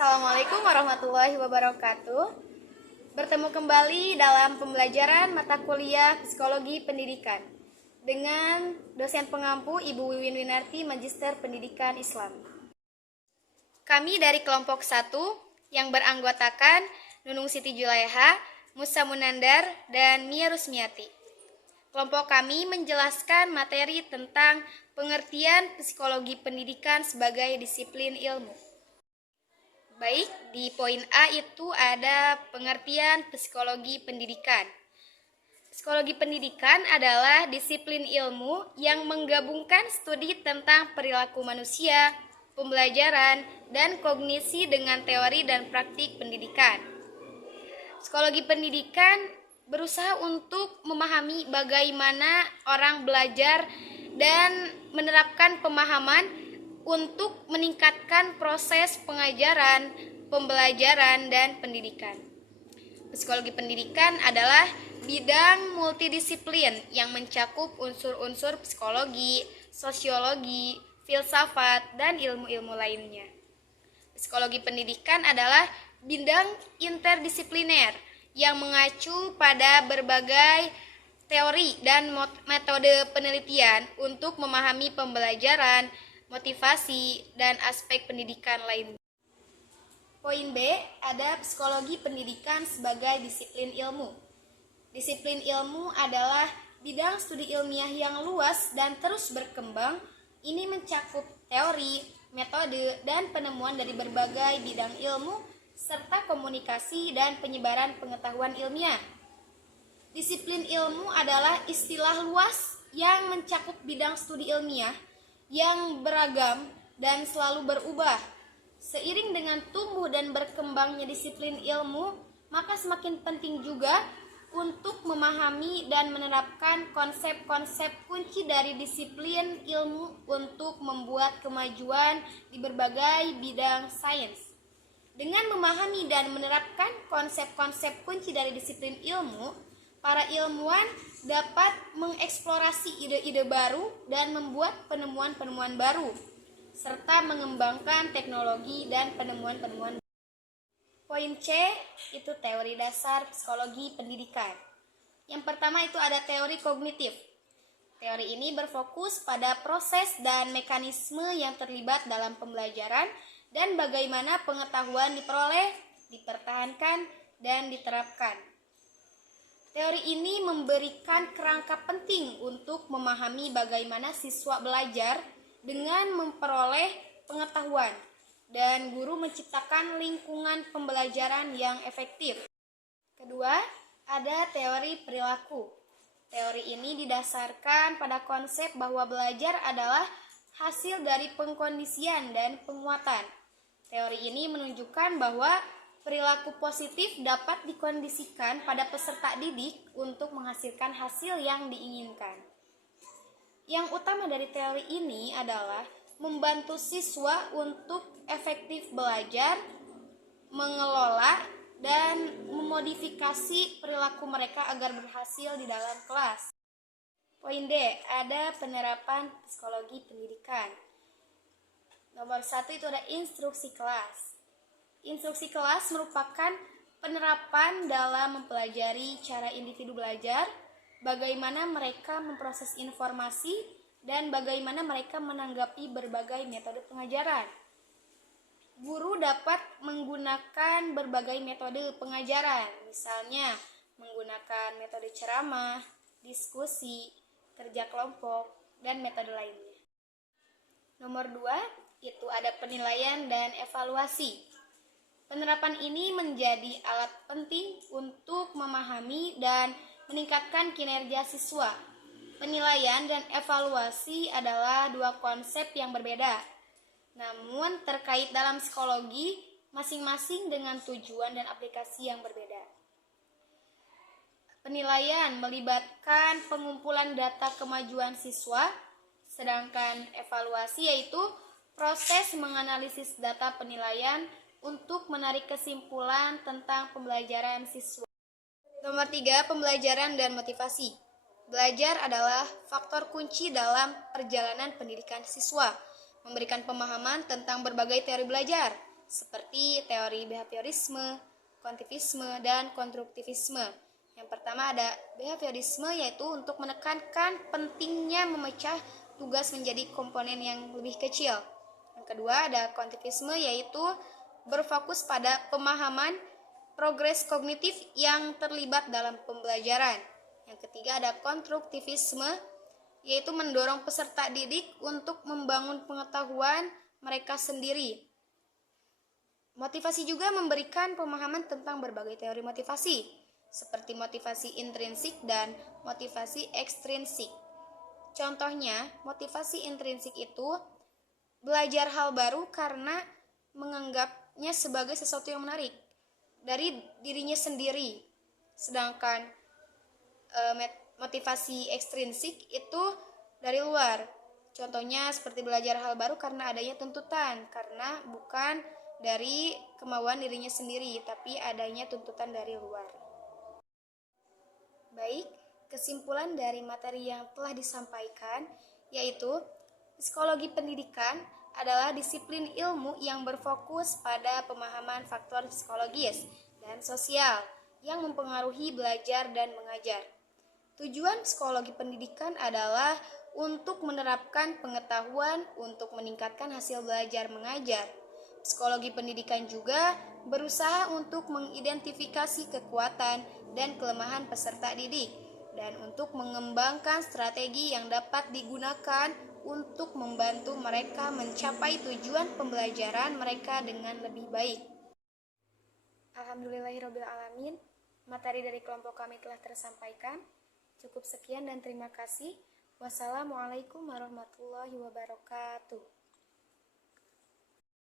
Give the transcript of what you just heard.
Assalamualaikum warahmatullahi wabarakatuh. Bertemu kembali dalam pembelajaran mata kuliah Psikologi Pendidikan dengan dosen pengampu Ibu Wiwin Winarti, Magister Pendidikan Islam. Kami dari kelompok 1 yang beranggotakan Nunung Siti Julaiha, Musa Munandar, dan Mia Rusmiati. Kelompok kami menjelaskan materi tentang pengertian psikologi pendidikan sebagai disiplin ilmu. Baik, di poin A itu ada pengertian psikologi pendidikan. Psikologi pendidikan adalah disiplin ilmu yang menggabungkan studi tentang perilaku manusia, pembelajaran, dan kognisi dengan teori dan praktik pendidikan. Psikologi pendidikan berusaha untuk memahami bagaimana orang belajar dan menerapkan pemahaman untuk meningkatkan proses pengajaran, pembelajaran, dan pendidikan. Psikologi pendidikan adalah bidang multidisiplin yang mencakup unsur-unsur psikologi, sosiologi, filsafat, dan ilmu-ilmu lainnya. Psikologi pendidikan adalah bidang interdisipliner yang mengacu pada berbagai teori dan metode penelitian untuk memahami pembelajaran, motivasi, dan aspek pendidikan lainnya. Poin B, ada psikologi pendidikan sebagai disiplin ilmu. Disiplin ilmu adalah bidang studi ilmiah yang luas dan terus berkembang. Ini mencakup teori, metode, dan penemuan dari berbagai bidang ilmu serta komunikasi dan penyebaran pengetahuan ilmiah. Disiplin ilmu adalah istilah luas yang mencakup bidang studi ilmiah yang beragam dan selalu berubah. Seiring dengan tumbuh dan berkembangnya disiplin ilmu, maka semakin penting juga untuk memahami dan menerapkan konsep-konsep kunci dari disiplin ilmu untuk membuat kemajuan di berbagai bidang sains. Dengan memahami dan menerapkan konsep-konsep kunci dari disiplin ilmu, para ilmuwan dapat mengeksplorasi ide-ide baru dan membuat penemuan-penemuan baru, serta mengembangkan teknologi dan penemuan-penemuan. Poin C itu teori dasar psikologi pendidikan. Yang pertama itu ada teori kognitif. Teori ini berfokus pada proses dan mekanisme yang terlibat dalam pembelajaran dan bagaimana pengetahuan diperoleh, dipertahankan, dan diterapkan. Teori ini memberikan kerangka penting untuk memahami bagaimana siswa belajar dengan memperoleh pengetahuan, dan guru menciptakan lingkungan pembelajaran yang efektif. Kedua, ada teori perilaku. Teori ini didasarkan pada konsep bahwa belajar adalah hasil dari pengkondisian dan penguatan. Teori ini menunjukkan bahwa perilaku positif dapat dikondisikan pada peserta didik untuk menghasilkan hasil yang diinginkan. Yang utama dari teori ini adalah membantu siswa untuk efektif belajar, mengelola, dan memodifikasi perilaku mereka agar berhasil di dalam kelas. Poin D, ada penerapan psikologi pendidikan. Nomor 1 itu ada instruksi kelas. Instruksi kelas merupakan penerapan dalam mempelajari cara individu belajar, bagaimana mereka memproses informasi, dan bagaimana mereka menanggapi berbagai metode pengajaran. Guru dapat menggunakan berbagai metode pengajaran, misalnya menggunakan metode ceramah, diskusi, kerja kelompok, dan metode lainnya. Nomor 2, itu ada penilaian dan evaluasi. Penerapan ini menjadi alat penting untuk memahami dan meningkatkan kinerja siswa. Penilaian dan evaluasi adalah dua konsep yang berbeda, namun terkait dalam psikologi masing-masing dengan tujuan dan aplikasi yang berbeda. Penilaian melibatkan pengumpulan data kemajuan siswa, sedangkan evaluasi yaitu proses menganalisis data penilaian untuk menarik kesimpulan tentang pembelajaran siswa. Nomor 3, pembelajaran dan motivasi. Belajar adalah faktor kunci dalam perjalanan pendidikan siswa, memberikan pemahaman tentang berbagai teori belajar, seperti teori behaviorisme, kognitivisme, dan konstruktivisme. Yang pertama ada behaviorisme, yaitu untuk menekankan pentingnya memecah tugas menjadi komponen yang lebih kecil. Yang kedua ada kognitivisme, yaitu berfokus pada pemahaman progres kognitif yang terlibat dalam pembelajaran. Yang ketiga ada konstruktivisme, yaitu mendorong peserta didik untuk membangun pengetahuan mereka sendiri. Motivasi juga memberikan pemahaman tentang berbagai teori motivasi, seperti motivasi intrinsik dan motivasi ekstrinsik. Contohnya, motivasi intrinsik itu belajar hal baru karena menganggapnya sebagai sesuatu yang menarik dari dirinya sendiri. Sedangkan motivasi ekstrinsik itu dari luar. Contohnya seperti belajar hal baru karena adanya tuntutan, karena bukan dari kemauan dirinya sendiri, tapi adanya tuntutan dari luar. Baik, kesimpulan dari materi yang telah disampaikan yaitu psikologi pendidikan adalah disiplin ilmu yang berfokus pada pemahaman faktor psikologis dan sosial yang mempengaruhi belajar dan mengajar. Tujuan psikologi pendidikan adalah untuk menerapkan pengetahuan untuk meningkatkan hasil belajar mengajar. Psikologi pendidikan juga berusaha untuk mengidentifikasi kekuatan dan kelemahan peserta didik dan untuk mengembangkan strategi yang dapat digunakan untuk membantu mereka mencapai tujuan pembelajaran mereka dengan lebih baik. Alhamdulillahirrabbilalamin, materi dari kelompok kami telah tersampaikan. Cukup sekian dan terima kasih. Wassalamualaikum warahmatullahi wabarakatuh.